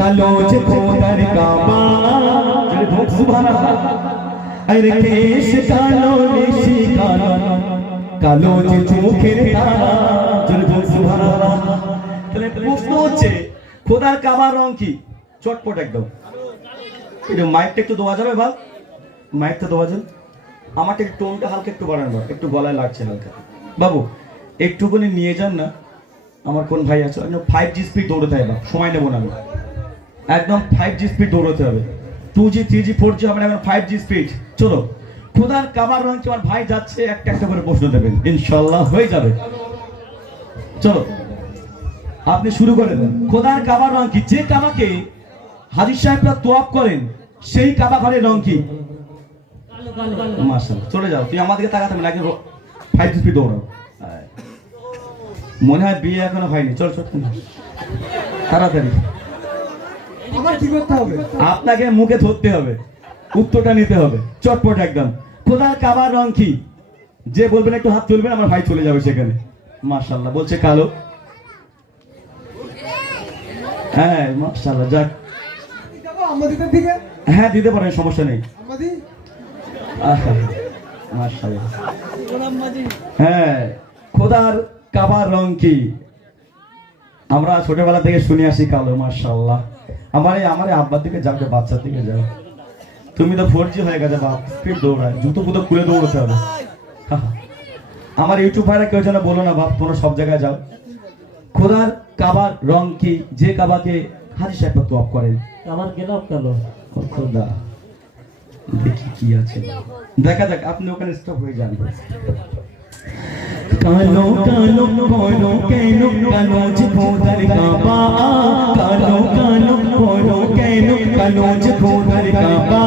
কালো যে খোদার কাবা জোরে বল সুবহানাল্লাহ আরে কেশ কালো নিশি কালো কালো যে চোখের তারা জোরে বল সুবহানাল্লাহ। তাহলে প্রশ্ন হচ্ছে খোদার কাবার রং কি? চটপট একদম। একটু মাইকটা একটু দেওয়া যাবে ভাই? মাইকটা দেওয়া যাবে? আমাকে টোনটা হালকা একটু বাড়ানো, একটু গলায় লাগছে হালকা। বাবু একটুখানি নিয়ে যান না, আমার কোন ভাই আছে 5G স্পিড দৌড়াতে হবে, সময় নেবো না আমি, একদম 5G স্পিড দৌড়াতে হবে, 2G 3G 4G হবে না, এখন 5G স্পিড। চলো খোদার কাবার রং কি? আমার ভাই যাচ্ছে, একটা একটা করে প্রশ্ন দেবেন, ইনশাআল্লাহ হয়ে যাবে। চলো আপনি শুরু করে দেন। খোদার কাবার রং কি? যে কাবাকে হাজী সাহেবরা তোয়াফ করেন সেই কাবা ঘরের রং কি? মাশাআল্লাহ। চলে যাও, তুই আমাদেরকে তাকাতে হবে না, আগে 5G স্পিড দৌড়াও। মনে হয় বিয়ে এখনো হয়নি, চল চল তাড়াতাড়ি। আমার কি করতে হবে? আপনাকে মুখে ধরতে হবে, উত্তরটা নিতে হবে চটপট একদম। খোদার কাবার রং কি? যে বলবেন একটু হাত তুলবেন, আমার ভাই চলে যাবে সেখানে। মাশাআল্লাহ বলছে কালো। হ্যাঁ মাশাআল্লাহ, যাক আমাদের দিকে হ্যাঁ দিতে পারেন, সমস্যা নেই। আমাদের মাশাআল্লাহ। হ্যাঁ খোদার কাবার রং কি? আমরা ছোটবেলা থেকে শুনে আসি কালো। মাশাআল্লাহ। আমার আব্বার দিকে যাবে, বাচ্চার দিকে যাও। তুমি তো 4G হয়ে গেছে বাপ, স্পিড দৌড়ায়, জুতো পুতো খুলে দৌড়াতে হবে। আমার ইউটিউব ভাইরা কেউ যেন বলো না বাপ, তোমরা সব জায়গায় যাও। খোদার কাবার রং কি? যে কাবাকে হাজী সাহেব তোয়াফ করেন। আমার গেলাম কালো। খোদা দেখি কি আছে, দেখা যাক। আপনি ওখানে স্টপ হয়ে যান। কালো কালো বলো কেন, কালো যে খোদার কাবা, কালো কালো বলো কেন, কালো যে খোদার কাবা,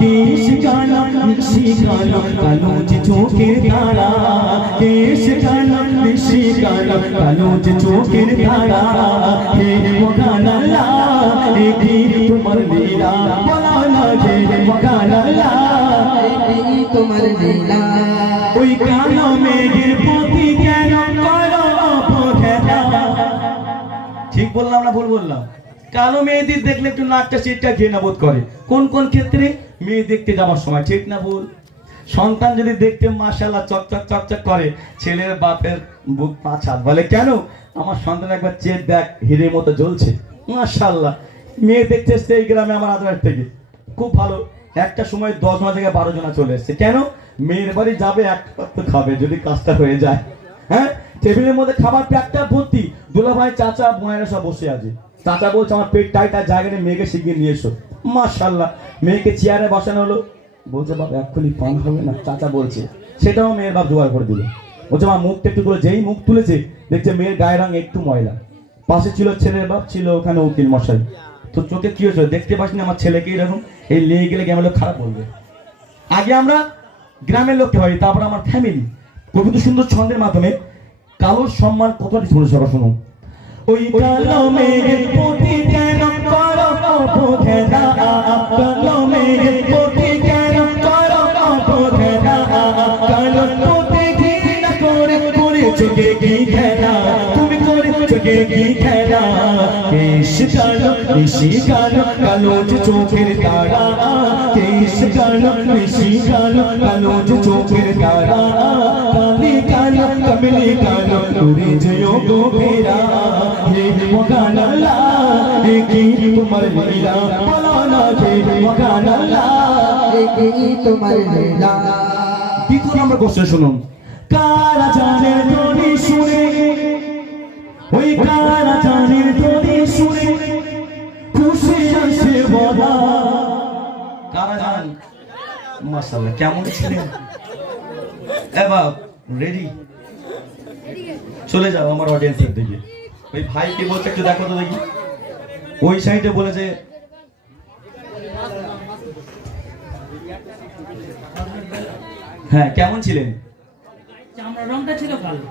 কেশ কালো নিশি কালো, কালো যে চোখের তারা, কেশ কালো নিশি কালো, কালো যে চোখের তারা। হে মগান আল্লাহ একি তোমার লীলা, বলা না হে মগান আল্লাহ একি তোমার লীলা। ওই কালো মেঘের প্রতি কেন করো অবহেলা? ঠিক বললাম না ভুল বললাম? কালো মেয়েদের দেখলে একটু নাকটা সিটটা ঘৃণা বোধ করে। কোন কোন ক্ষেত্রে? মেয়ে দেখতে যাওয়ার সময়, ঠিক না ভুল? সন্তান যদি দেখতে মাশাআল্লাহ চকচক চকচক করে, ছেলের বাপের বুক পাঁচ হাত বলে কেন আমার সন্তান একবার চেয়ে দেখ, হিরের মতো জ্বলছে মাশাআল্লাহ। মেয়ে দেখতে এসছে এই গ্রামে আমার আদরের থেকে, খুব ভালো। একটা সময় 10 জন থেকে 12 জনা চলে এসছে। কেন? মেয়ের বাড়ি যাবে, একটা তো খাবে যদি কাজটা হয়ে যায়। হ্যাঁ, টেবিলের মধ্যে খাবার প্যাকটা ভর্তি, দুলা ভাই চাচা বোনেরা সব বসে আছে। চাচা বলছে আমার পেট টাইট, আর জায়গা নেই, মেয়েকে শিখিয়ে নিয়ে এসো। মাশাআল্লাহ। মেয়েকে চেয়ারে বসানো হলো, বলছে বাবা এক্ষুনি পান হবে না, চাচা বলছে। সেটাও মেয়ের বাপ জোগাড় করে দিল। বলছে আমার মুখটা একটু তুলে, যেই মুখ তুলেছে দেখছে মেয়ের গায়ের রং একটু ময়লা। পাশে ছিল ছেলের বাপ, ছিল ওখানে উকিল মশাই। তো চোখে কি হয়েছে, দেখতে পাসনি আমার ছেলেকে এরকম? এই নিয়ে গেলে গ্রামের লোক খারাপ বলবে। আগে আমরা গ্রামের লোককে হয়, তারপর আমার ফ্যামিলি। কবিতা সুন্দর ছন্দের মাধ্যমে কালোর সম্মান কতটি শুনেছে শুনুন। ওই কালো মেঘের প্রতি কেন করো অবহেলা, কালো মেঘের প্রতি কেন করো অবহেলা, কালো প্রতি ঘৃণা করে করেছো কি খেলা, তুমি করেছো কি খেলা। কেশ কালো নিশি কালো, কালো যে চোখের তারা, কেশ কালো নিশি কালো, কালো যে চোখের তারা। কালি কালো কমলি কালো উড়ে যেও গো ফেরা, হে মগান আল্লাহ একি তোমার লীলা, বলো না হে মগান আল্লাহ একি তোমার লীলা। দ্বিতীয় নম্বর কোশ্চেন শুনুন। কারা জানের ধ্বনি শুনে, ওই কারা জানের ধ্বনি শুনে খুশি আসে বলা। কারা জান? মাশাআল্লাহ, কেমন ছিলেন? এ বাপ রেডি? চলে যাও আমার অডিয়েন্সের দিকে। ওই ভাই কি বলছে একটু দেখো তো দেখি। ওই সাইডে বলেছে হ্যাঁ, কেমন ছিলেন? চামড়ার রংটা ছিল কালো।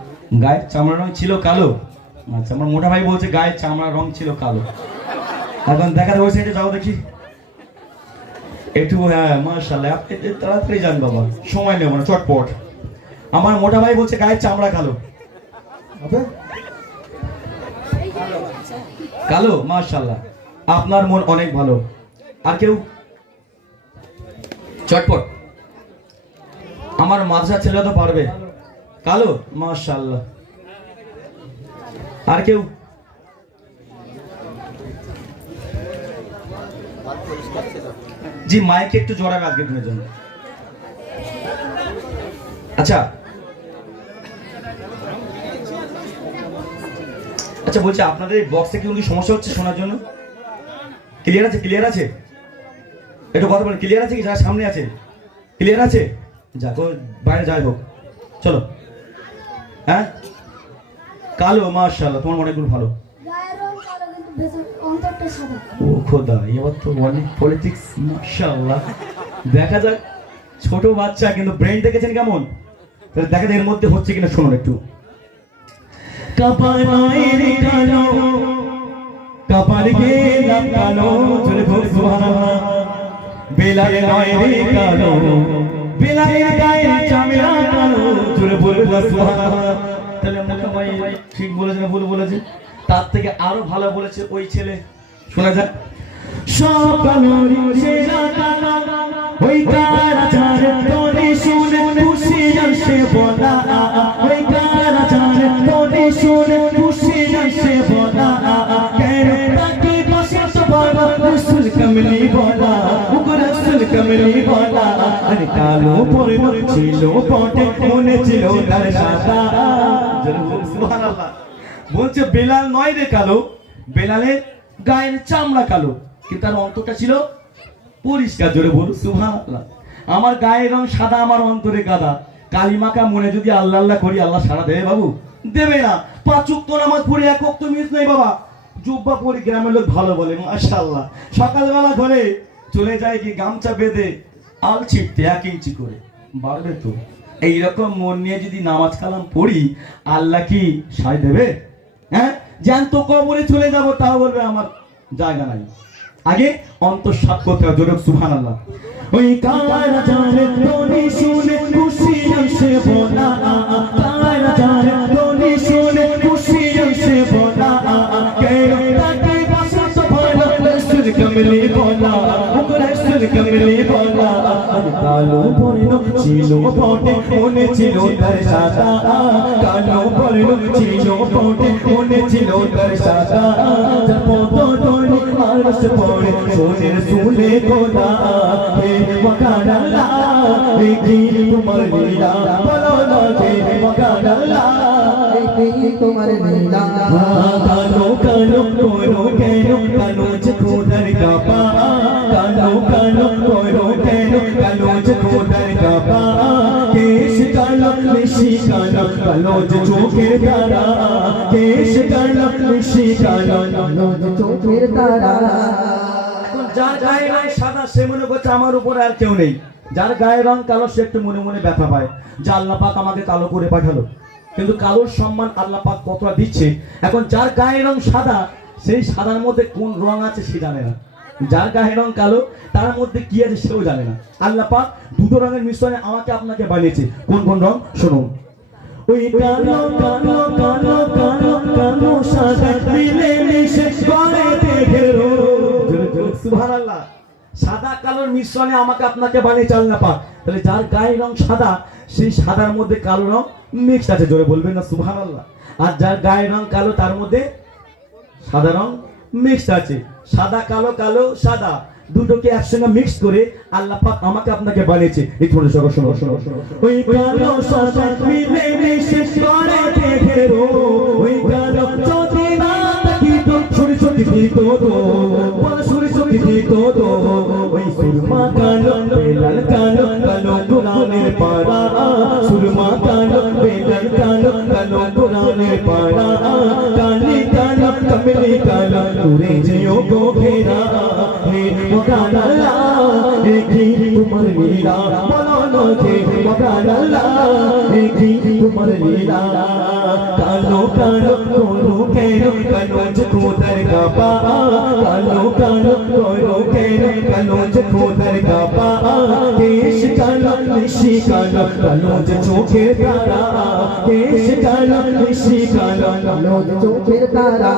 গায়ের চামড়ার রং ছিল কালো? আচ্ছা, আমার মোটা ভাই বলছে গায়ের চামড়ার রং ছিল কালো। এখন দেখা ওই সাইডে যাও দেখি একটু। হ্যাঁ মাশাআল্লাহ, আপনি তাড়াতাড়ি যান বাবা, সময় নেব না, চটপট। আমার মোটা ভাই বলছে গায়ের চামড়া কালো। কালো মাশাআল্লাহ। আপনার মন অনেক ভালো। আর কেউ? চটপট। আমার মাদ্রাসার ছেলে তো পারবে। কালো, মাশাআল্লাহ। আর কেউ? জি, মাইকে একটু জোরাবে আজকের দিনের জন্য। আচ্ছা আচ্ছা, বলছি আপনাদের বক্সে কি কোনো সমস্যা হচ্ছে শোনার জন্য? ক্লিয়ার আছে? ক্লিয়ার আছে? একটু কথা বলেন, ক্লিয়ার আছে কি? যারা সামনে আছে ক্লিয়ার আছে? যাকো, বাইরে যাই হোক, চলো। হ্যাঁ, কালো, মাশাআল্লাহ, তোমার অনেকগুলো ভালো। ও খোদা, এবার তো অনেক পলিটিক্স, মাশাআল্লাহ। দেখা যাক, ছোট বাচ্চা কিন্তু ব্রেন দেখেছেন কেমন? তাহলে দেখা যায় এর মধ্যে হচ্ছে কিনা, শুনুন একটু। কপালের কালো, কপাল গেলাম কালো, চলে ভোগ সুবহানাল্লাহ। বেলাল নয় রে কালো, বেলালের গায়ে চামড়া কালো, চলে বলবো সুবহানাল্লাহ। তাহলে মোটামুটি ঠিক বলেছে না ভুল বলেছে? তার থেকে আরো ভালো বলেছে ওই ছেলে, শোনা যাক। সব কালোর সেরা কালো, ওই কারা জানে তোরে শুনে খুশি আসে বলা, ওই কারা জানে তোরে শুনে খুশি আসে বলা, কেন তাকে বসে তো বলা রসুল কমলি বলা, রসুল কমলি বলা। আরে কালো পরে ছিল পটে, মনে ছিল তার সাদা। সুবহানাল্লাহ। বলছে বেলাল নয় রে কালো, বেলালের গায়ের চামড়া কালো, কিন্তু তার অন্তরটা ছিল পরিষ্কার। জোরে বলুন সুবহানাল্লাহ। আমার গায়ের রং সাদা, আমার অন্তরে গাদা। কালিমাকা মনে যদি আল্লাহ আল্লাহ করি, আল্লাহ সাড়া দেবে বাবু? দেবে না। 5 ওয়াক্ত নামাজ পড়ি, 1 ওয়াক্ত মিস নেই বাবা। জুব্বা পরি, গ্রামের লোক ভালো বলে মাশাআল্লাহ। সকালবেলা ঘরে চলে যায় কি গামছা বেঁধে আল ছিপতে 1 ইঞ্চি করে, বাড়বে তো? এইরকম মন নিয়ে যদি নামাজ কালাম পড়ি, আল্লাহ কি সায় দেবে? হ্যাঁ, জ্যান্ত কবরে চলে যাব, তাও বলবে আমার জায়গা নাই। আগে অন্তর সাফ করতে হবে। জোরে সুবহানাল্লাহ। ওই কারা জানে তোরে শুনে খুশি আসে বলা, কারা জানে তোরে শুনে খুশি আসে বলা, কেন তাকে বসে তো বলা রসুল কমলি বলা, রসুল কমলি বলা। কালো বর্ণ ছিল পটে, মনে ছিল তার সাদা, কালো বর্ণ ছিল পটে, মনে ছিল তার সাদা। পদ তোরে আরশ পড়ে, সোনের সুলে গোলা, হে ওয়াকানাল্লাহ, হে কি তোমার লীলা, বলো না হে ওয়াকানাল্লাহ, হে কি তোমার লীলা। কালো কালো করো কেন, কালো যে খোদার কাবা, কালো কালো করো কেন, কালো যে খোদার কাবা। কেশ কালো বেশি কালো, কালো যে চোখের তারা, কেশ কালো বেশি কালো, কালো যে চোখের তারা। এখন যার গায়ের রং সাদা সে মনে করছে আমার উপরে আর কেউ নেই, যার গায়ের রং কালো সে একটু মনে মনে ব্যথা পায় যে আল্লাহ পাক আমাকে কালো করে পাঠালো। কিন্তু কালোর সম্মান আল্লাহ পাক কতটা দিচ্ছে। এখন যার গায়ের রং সাদা, সেই সাদার মধ্যে কোন রং আছে সে জানে না। যার গায়ের রং কালো, তার মধ্যে কি আছে সেও জানে না। আল্লাহ পাক দুটো রঙের মিশ্রণে আমাকে আপনাকে বানিয়েছে। কোন কোন রং শুনুন। ওই কালো কালো কালো কালো কালো সাদা মিলে মিশে করে ঘেরো, সুবহানাল্লাহ। সাদা কালোর মিশ্রণে আমাকে আপনাকে বানিয়েছে আল্লাহ পাক। তাহলে যার গায়ের রং সাদা, সেই সাদার মধ্যে কালো রং মিক্স আছে, জোরে বলবেন না সুবহানাল্লাহ। আর যার গায়ের রং কালো, তার মধ্যে সাদা রং মিক্স আছে। সাদা কালো, কালো সাদা, দুটোকে একসঙ্গে মিক্স করে আল্লাহ পাক আমাকে আপনাকে বানিয়েছে। এই ছোট শোনো শোনো শোনো শোনো। ওই কালো সাদা মিলে মিশে করে ঘেরো, ওই কালো যদি না থাকি তো ছুরি ছুরি দিত তো, বড় ছুরি ছুরি দিত তো। ওই সুরমা কালো, বেলাল কালো, কালো কোরআনের পারা, সুরমা কালো, বেলাল কালো, কালো কোরআনের পারা। কালি কালো, কমলি কালো, তুরে যেও গো ঘেরা, হে ওয়াকানাল্লাহ, হে কি তোমার লীলা, বলো না হে ওয়াকানাল্লাহ, হে কি তোমার লীলা। কালো কালো করো কেন, কালো যে খোদার কাবা, কালো কালো করো কেন, কালো যে খোদার কাবা। কেশ কালো বেশি কালো, কালো যে চোখের তারা, কেশ কালো বেশি কালো, কালো যে চোখের তারা।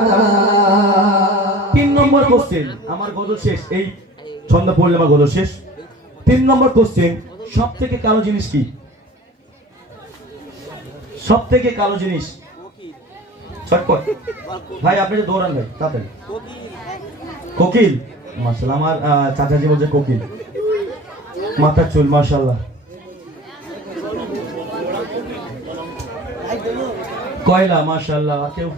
3 নম্বর কোশ্চেন, আমার গজল শেষ, এই ছন্দ পড়লে আমার গজল শেষ। 3 নম্বর কোশ্চেন, সব থেকে কালো জিনিস কি? সব থেকে কালো জিনিস চটপট ভাই, আপনি তো দৌড়ান ভাই, তাড়াতাড়ি। কোকিল, মাশাআল্লাহ, আমার চাচাজি বলছে কোকিল, মাথার চুল, মাশাআল্লাহ। কয়লা, মাশাআল্লাহ। আর কেউ?